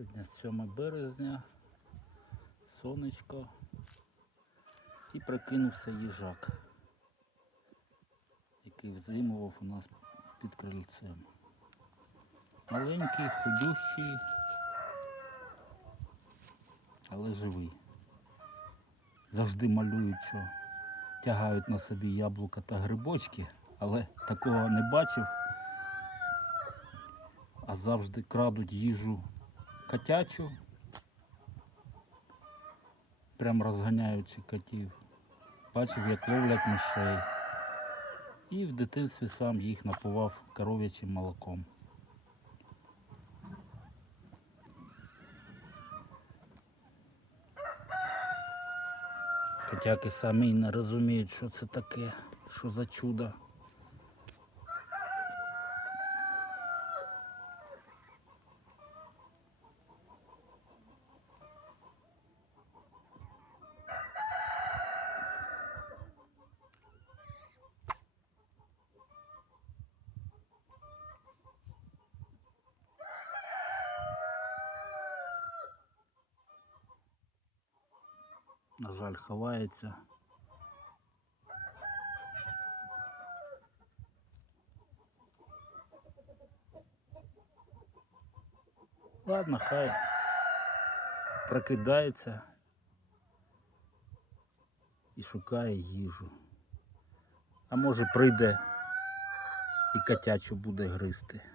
Сьогодні 7 березня, сонечко і прокинувся їжак, який взимував у нас під крильцем. Маленький, худющий, але живий. Завжди малюють, що тягають на собі яблука та грибочки, але такого не бачив. А завжди крадуть їжу котячу, прям розганяючи котів. Бачив, як ловлять мишей. І в дитинстві сам їх напував коров'ячим молоком. Котяки самі не розуміють, що це таке, що за чудо. На жаль, ховається. Ладно, хай прокидається і шукає їжу. А може прийде і котячу буде гризти.